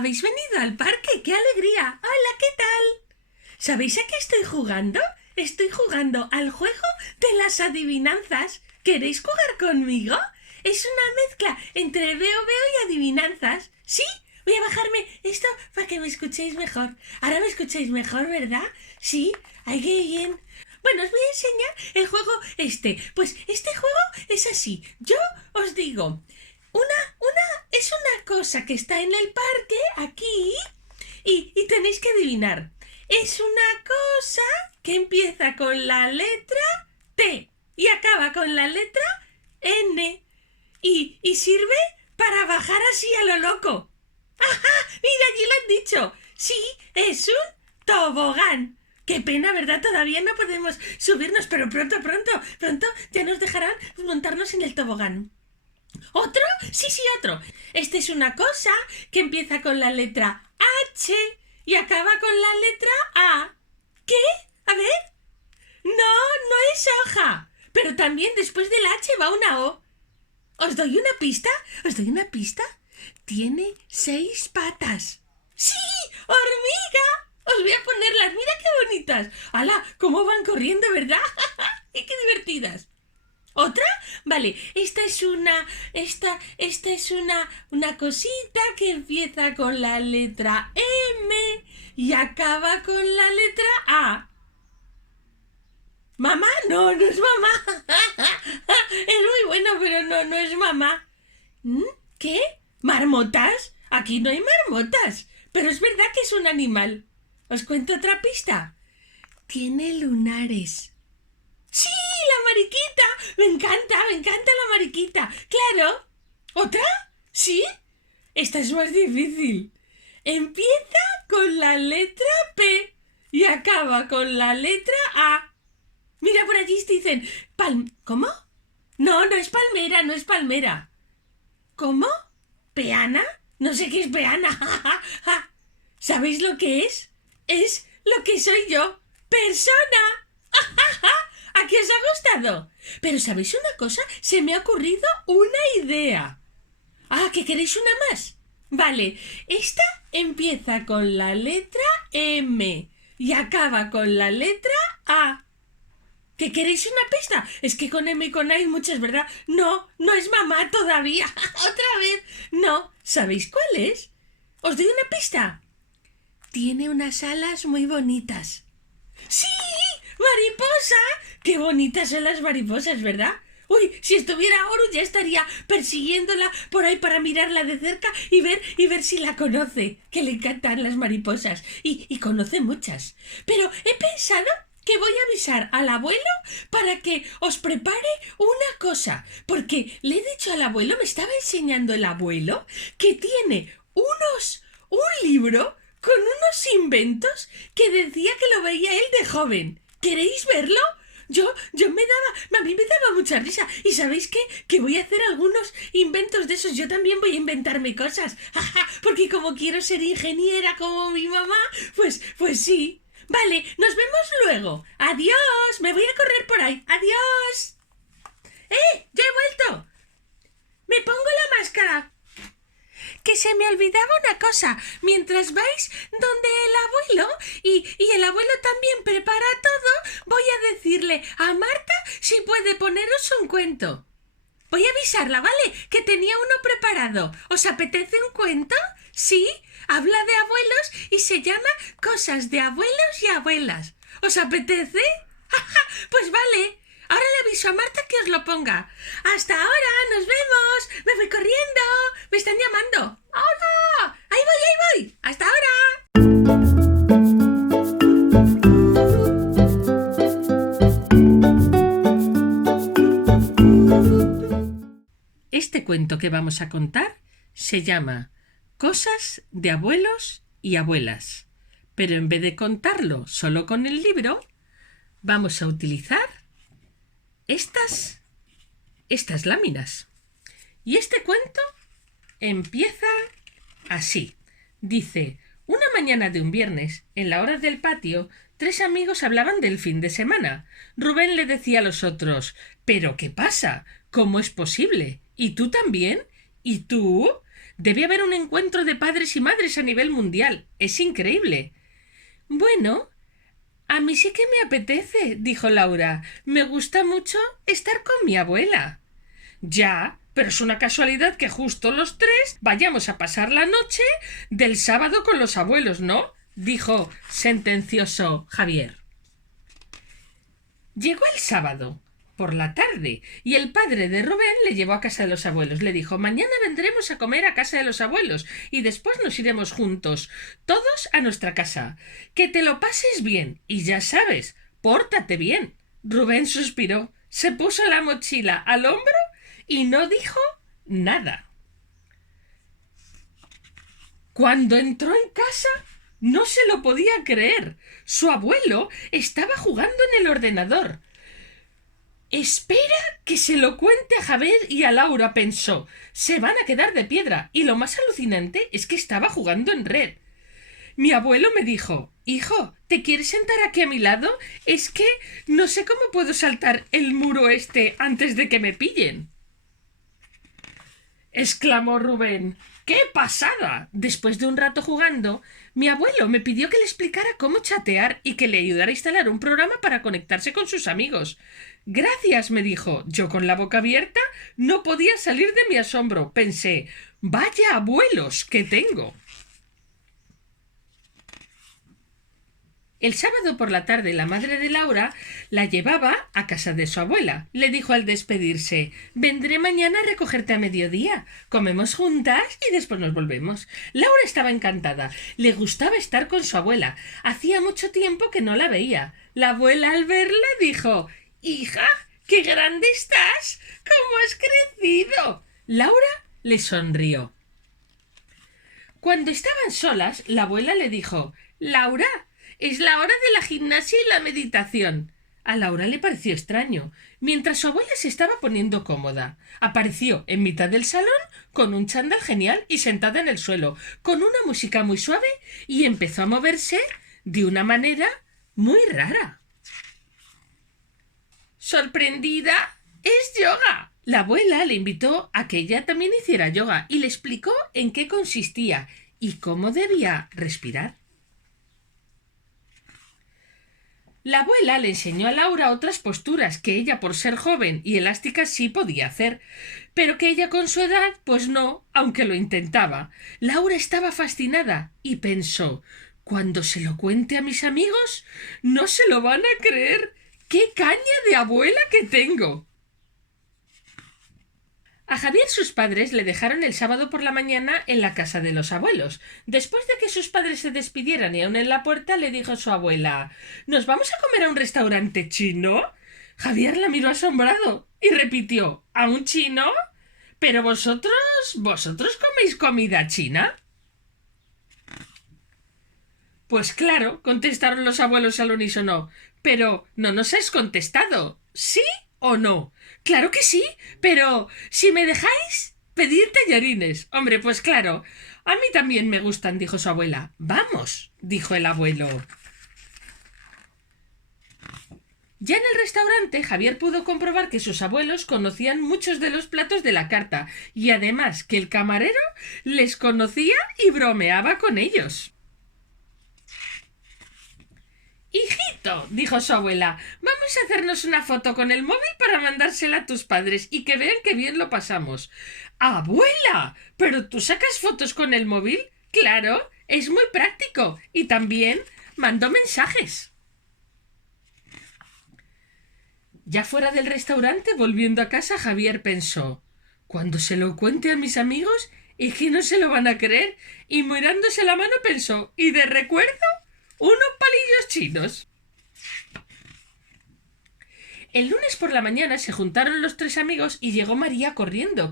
¿Habéis venido al parque? ¡Qué alegría! ¡Hola, qué tal! ¿Sabéis a qué estoy jugando? Estoy jugando al juego de las adivinanzas. ¿Queréis jugar conmigo? Es una mezcla entre veo y adivinanzas. ¿Sí? Voy a bajarme esto para que me escuchéis mejor. Ahora me escucháis mejor, ¿verdad? ¿Sí? ¡Ay, qué bien! Bueno, os voy a enseñar el juego este. Pues este juego es así. Yo os digo, es una cosa que está en el parque, aquí, y tenéis que adivinar. Es una cosa que empieza con la letra T y acaba con la letra N. Y sirve para bajar así a lo loco. ¡Ajá! Mira, allí lo han dicho. Sí, es un tobogán. Qué pena, ¿verdad? Todavía no podemos subirnos, pero pronto ya nos dejarán montarnos en el tobogán. ¿Otro? Sí, otro. Esta es una cosa que empieza con la letra H y acaba con la letra A. ¿Qué? A ver. No es hoja. Pero también después del H va una O. ¿Os doy una pista? Tiene 6 patas. ¡Sí! ¡Hormiga! Os voy a ponerlas. Mira qué bonitas. ¡Hala! ¿Cómo van corriendo, verdad? ¡Qué divertidas! ¿Otra? Vale, esta es una cosita que empieza con la letra M y acaba con la letra A. ¿Mamá? No es mamá. Es muy bueno, pero no es mamá. ¿Qué? ¿Marmotas? Aquí no hay marmotas, pero es verdad que es un animal. ¿Os cuento otra pista? Tiene lunares. ¡Sí! ¡La mariquita! Me encanta la mariquita. ¡Claro! ¿Otra? ¿Sí? Esta es más difícil. Empieza con la letra P y acaba con la letra A. Mira, por allí dicen ¿Cómo? No es palmera. ¿Cómo? ¿Peana? No sé qué es peana. ¿Sabéis lo que es? Es lo que soy yo. ¡Persona! ¿A qué os ha gustado? Pero ¿sabéis una cosa? Se me ha ocurrido una idea. ¿Que queréis una más? Vale, esta empieza con la letra M y acaba con la letra A. ¿Qué queréis una pista? Es que con M y con A hay muchas, ¿verdad? No es mamá todavía. Otra vez. No. ¿Sabéis cuál es? ¿Os doy una pista? Tiene unas alas muy bonitas. ¡Sí! ¡Mariposa! ¡Qué bonitas son las mariposas!, ¿verdad? Uy, si estuviera Oru ya estaría persiguiéndola por ahí para mirarla de cerca y ver si la conoce, que le encantan las mariposas y conoce muchas. Pero he pensado que voy a avisar al abuelo para que os prepare una cosa, porque le he dicho al abuelo, me estaba enseñando el abuelo, que tiene un libro con unos inventos que decía que lo veía él de joven. ¿Queréis verlo? A mí me daba mucha risa. ¿Y sabéis qué? Que voy a hacer algunos inventos de esos. Yo también voy a inventarme cosas. Porque como quiero ser ingeniera como mi mamá, pues sí. Vale, nos vemos luego. Adiós, me voy a correr por ahí. Adiós. ¡Ya he vuelto! Me pongo la máscara. Que se me olvidaba una cosa. Mientras vais donde el abuelo y el abuelo también prepara todo, voy a decirle a Marta si puede poneros un cuento. Voy a avisarla, ¿vale? Que tenía uno preparado. ¿Os apetece un cuento? ¿Sí? Habla de abuelos y se llama Cosas de abuelos y abuelas. ¿Os apetece? Pues vale. Ahora le aviso a Marta que os lo ponga. ¡Hasta ahora! ¡Nos vemos! ¡Me voy corriendo! ¡Me están llamando! ¡Hola! ¡Ahí voy! ¡Hasta ahora! Este cuento que vamos a contar se llama Cosas de abuelos y abuelas. Pero en vez de contarlo solo con el libro, vamos a utilizar estas láminas. Y este cuento empieza así. Dice: una mañana de un viernes, en la hora del patio, 3 amigos hablaban del fin de semana. Rubén le decía a los otros: ¿pero qué pasa? ¿Cómo es posible? ¿Y tú también? ¿Y tú? Debe haber un encuentro de padres y madres a nivel mundial. Es increíble. Bueno, a mí sí que me apetece, dijo Laura. Me gusta mucho estar con mi abuela. Ya, pero es una casualidad que justo los tres vayamos a pasar la noche del sábado con los abuelos, ¿no? Dijo sentencioso Javier. Llegó el sábado por la tarde y el padre de Rubén le llevó a casa de los abuelos. Le dijo: mañana vendremos a comer a casa de los abuelos y después nos iremos juntos, todos a nuestra casa. Que te lo pases bien y ya sabes, pórtate bien. Rubén suspiró, se puso la mochila al hombro y no dijo nada. Cuando entró en casa, no se lo podía creer. Su abuelo estaba jugando en el ordenador. Espera que se lo cuente a Javier y a Laura, pensó. Se van a quedar de piedra. Y lo más alucinante es que estaba jugando en red. Mi abuelo me dijo: hijo, ¿te quieres sentar aquí a mi lado? Es que no sé cómo puedo saltar el muro este antes de que me pillen. Exclamó Rubén. ¡Qué pasada! Después de un rato jugando, mi abuelo me pidió que le explicara cómo chatear y que le ayudara a instalar un programa para conectarse con sus amigos. Gracias, me dijo. Yo con la boca abierta no podía salir de mi asombro. Pensé: vaya abuelos que tengo. El sábado por la tarde la madre de Laura la llevaba a casa de su abuela. Le dijo al despedirse: vendré mañana a recogerte a mediodía. Comemos juntas y después nos volvemos. Laura estaba encantada. Le gustaba estar con su abuela. Hacía mucho tiempo que no la veía. La abuela al verla dijo: hija, qué grande estás. ¿Cómo has crecido? Laura le sonrió. Cuando estaban solas, la abuela le dijo: Laura, es la hora de la gimnasia y la meditación. A Laura le pareció extraño. Mientras su abuela se estaba poniendo cómoda, apareció en mitad del salón con un chándal genial y sentada en el suelo, con una música muy suave, y empezó a moverse de una manera muy rara. Sorprendida, es yoga. La abuela le invitó a que ella también hiciera yoga y le explicó en qué consistía y cómo debía respirar. La abuela le enseñó a Laura otras posturas que ella, por ser joven y elástica, sí podía hacer, pero que ella con su edad, pues no, aunque lo intentaba. Laura estaba fascinada y pensó: cuando se lo cuente a mis amigos, no se lo van a creer. ¡Qué caña de abuela que tengo! A Javier sus padres le dejaron el sábado por la mañana en la casa de los abuelos. Después de que sus padres se despidieran y aún en la puerta le dijo su abuela: ¿nos vamos a comer a un restaurante chino? Javier la miró asombrado y repitió: ¿a un chino? ¿Pero vosotros coméis comida china? Pues claro, contestaron los abuelos al unísono. Pero no nos has contestado. ¿Sí o no? Claro que sí, pero si me dejáis pedir tallarines. Hombre, pues claro. A mí también me gustan, dijo su abuela. Vamos, dijo el abuelo. Ya en el restaurante, Javier pudo comprobar que sus abuelos conocían muchos de los platos de la carta y además que el camarero les conocía y bromeaba con ellos. Hijito, dijo su abuela, vamos a hacernos una foto con el móvil para mandársela a tus padres y que vean qué bien lo pasamos. ¡Abuela! ¿Pero tú sacas fotos con el móvil? Claro, es muy práctico y también mando mensajes. Ya fuera del restaurante, volviendo a casa, Javier pensó: cuando se lo cuente a mis amigos, es que no se lo van a creer, y mirándose la mano pensó: ¿y de recuerdo? Unos palillos chinos. El lunes por la mañana se juntaron los tres amigos y llegó María corriendo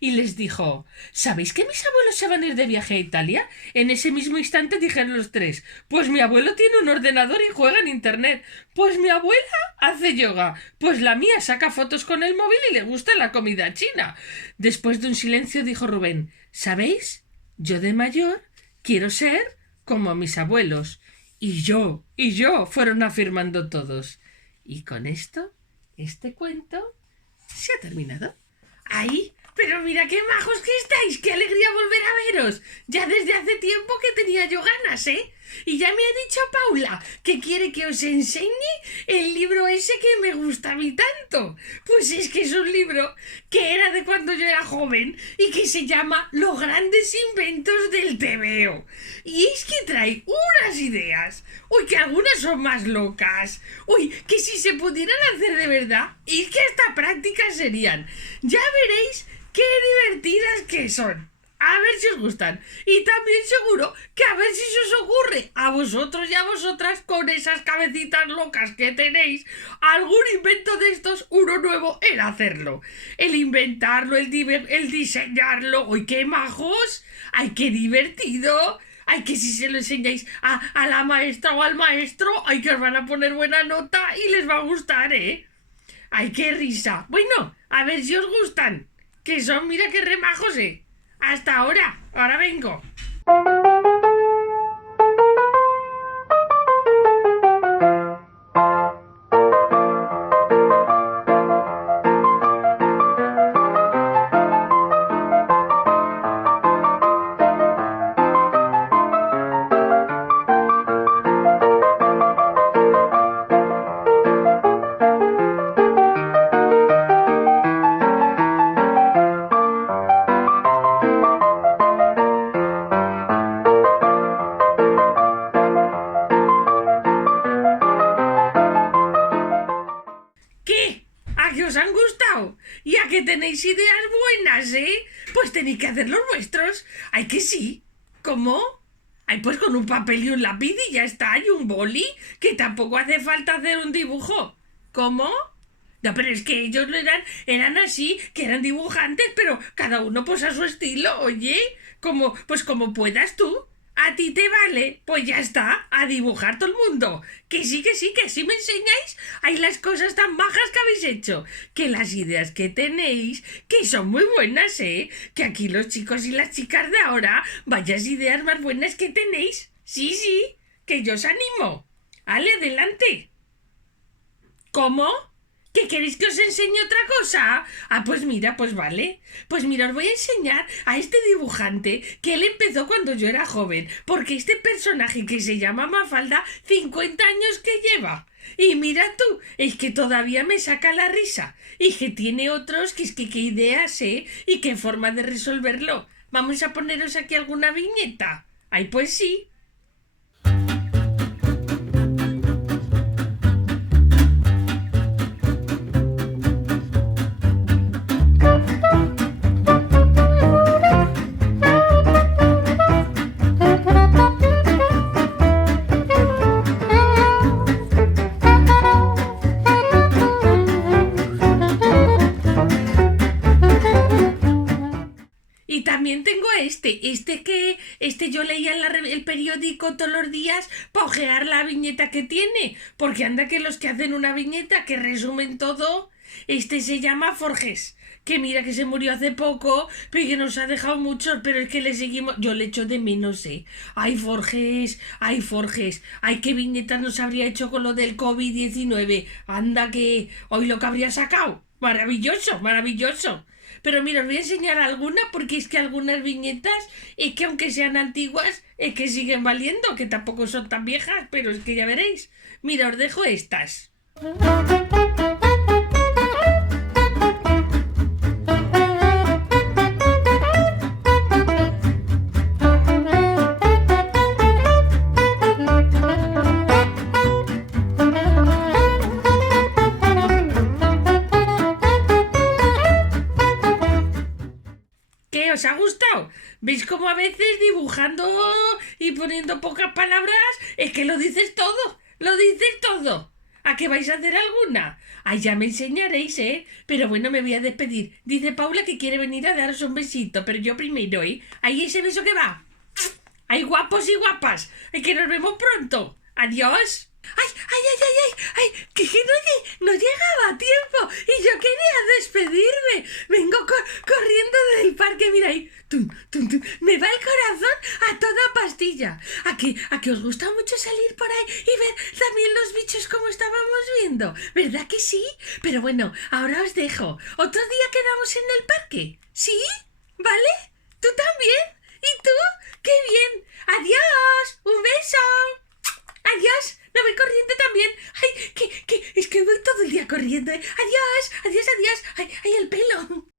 y les dijo: ¿sabéis que mis abuelos se van a ir de viaje a Italia? En ese mismo instante dijeron los tres: pues mi abuelo tiene un ordenador y juega en internet, pues mi abuela hace yoga, pues la mía saca fotos con el móvil y le gusta la comida china. Después de un silencio dijo Rubén: ¿sabéis? Yo de mayor quiero ser como mis abuelos. Y yo, fueron afirmando todos. Y con esto, este cuento se ha terminado. Ahí Pero mira qué majos que estáis, qué alegría volver a veros. Ya desde hace tiempo que tenía yo ganas, ¿eh? Y ya me ha dicho Paula que quiere que os enseñe el libro ese que me gusta a mí tanto. Pues es que es un libro que era de cuando yo era joven y que se llama Los grandes inventos del TVO. Y es que trae unas ideas. Uy, que algunas son más locas. Uy, que si se pudieran hacer de verdad, y que hasta prácticas serían. Ya veréis qué divertidas que son. A ver si os gustan. Y también seguro que a ver si se os ocurre a vosotros y a vosotras, con esas cabecitas locas que tenéis, algún invento de estos, uno nuevo, el hacerlo. El inventarlo, el diseñarlo. ¡Uy, qué majos! ¡Ay, qué divertido! ¡Ay, que si se lo enseñáis a la maestra o al maestro! ¡Ay, que os van a poner buena nota y les va a gustar, eh! ¡Ay, qué risa! Bueno, a ver si os gustan. Que son, mira qué remajos, eh. Hasta ahora, ahora vengo. ¿Qué? ¿A que os han gustado? ¿Y a que tenéis ideas buenas, eh? Pues tenéis que hacer los vuestros. ¡Ay, que sí! ¿Cómo? Ay, pues con un papel y un lápiz y ya está, y un boli, que tampoco hace falta hacer un dibujo. ¿Cómo? No, pero es que ellos no eran así, que eran dibujantes, pero cada uno pues a su estilo, oye, pues como puedas tú. ¿A ti te vale? Pues ya está, a dibujar todo el mundo. Que sí, que sí me enseñáis. Hay las cosas tan bajas que habéis hecho. Que las ideas que tenéis, que son muy buenas, ¿eh? Que aquí los chicos y las chicas de ahora, vayas ideas más buenas que tenéis. Sí, que yo os animo. Ale, adelante. ¿Cómo? ¿Que queréis que os enseñe otra cosa? Ah, pues mira, pues vale. Pues mira, os voy a enseñar a este dibujante que él empezó cuando yo era joven, porque este personaje que se llama Mafalda, 50 años que lleva. Y mira tú, es que todavía me saca la risa. Y que tiene otros que es que qué ideas, ¿eh? Y qué forma de resolverlo. Vamos a poneros aquí alguna viñeta. Ay, pues sí. Y también tengo este yo leía en el periódico todos los días para ojear la viñeta que tiene, porque anda que los que hacen una viñeta que resumen todo, se llama Forges, que mira que se murió hace poco, pero que nos ha dejado muchos, pero es que le seguimos, yo le echo de menos, Ay, Forges, ay, qué viñetas nos habría hecho con lo del COVID-19, anda que hoy lo que habría sacado, maravilloso. Pero mira, os voy a enseñar alguna porque es que algunas viñetas, es que aunque sean antiguas, es que siguen valiendo, que tampoco son tan viejas, pero es que ya veréis. Mira, os dejo estas. ¿Qué os ha gustado? ¿Veis cómo a veces dibujando y poniendo pocas palabras es que lo dices todo? ¿A qué vais a hacer alguna? Ay, ya me enseñaréis, ¿eh? Pero bueno, me voy a despedir. Dice Paula que quiere venir a daros un besito, pero yo primero, ¿eh? Ahí ese beso que va. ¡Ay, guapos y guapas! ¡Que nos vemos pronto! ¡Adiós! ¡Ay! Que no llegaba a tiempo y yo quería despedirme. Vengo corriendo del parque, mira ahí. Tum. Me va el corazón a toda pastilla. ¿A que os gusta mucho salir por ahí y ver también los bichos como estábamos viendo? ¿Verdad que sí? Pero bueno, ahora os dejo. Otro día quedamos en el parque. ¿Sí? ¿Vale? ¿Tú también? ¿Y tú? ¡Qué bien! ¡Adiós! ¡Un beso! ¡Adiós! Me voy corriendo también. ¡Ay! Es que voy todo el día corriendo, ¿eh? ¡Adiós! ¡Adiós, adiós! ¡Ay, ay, el pelo!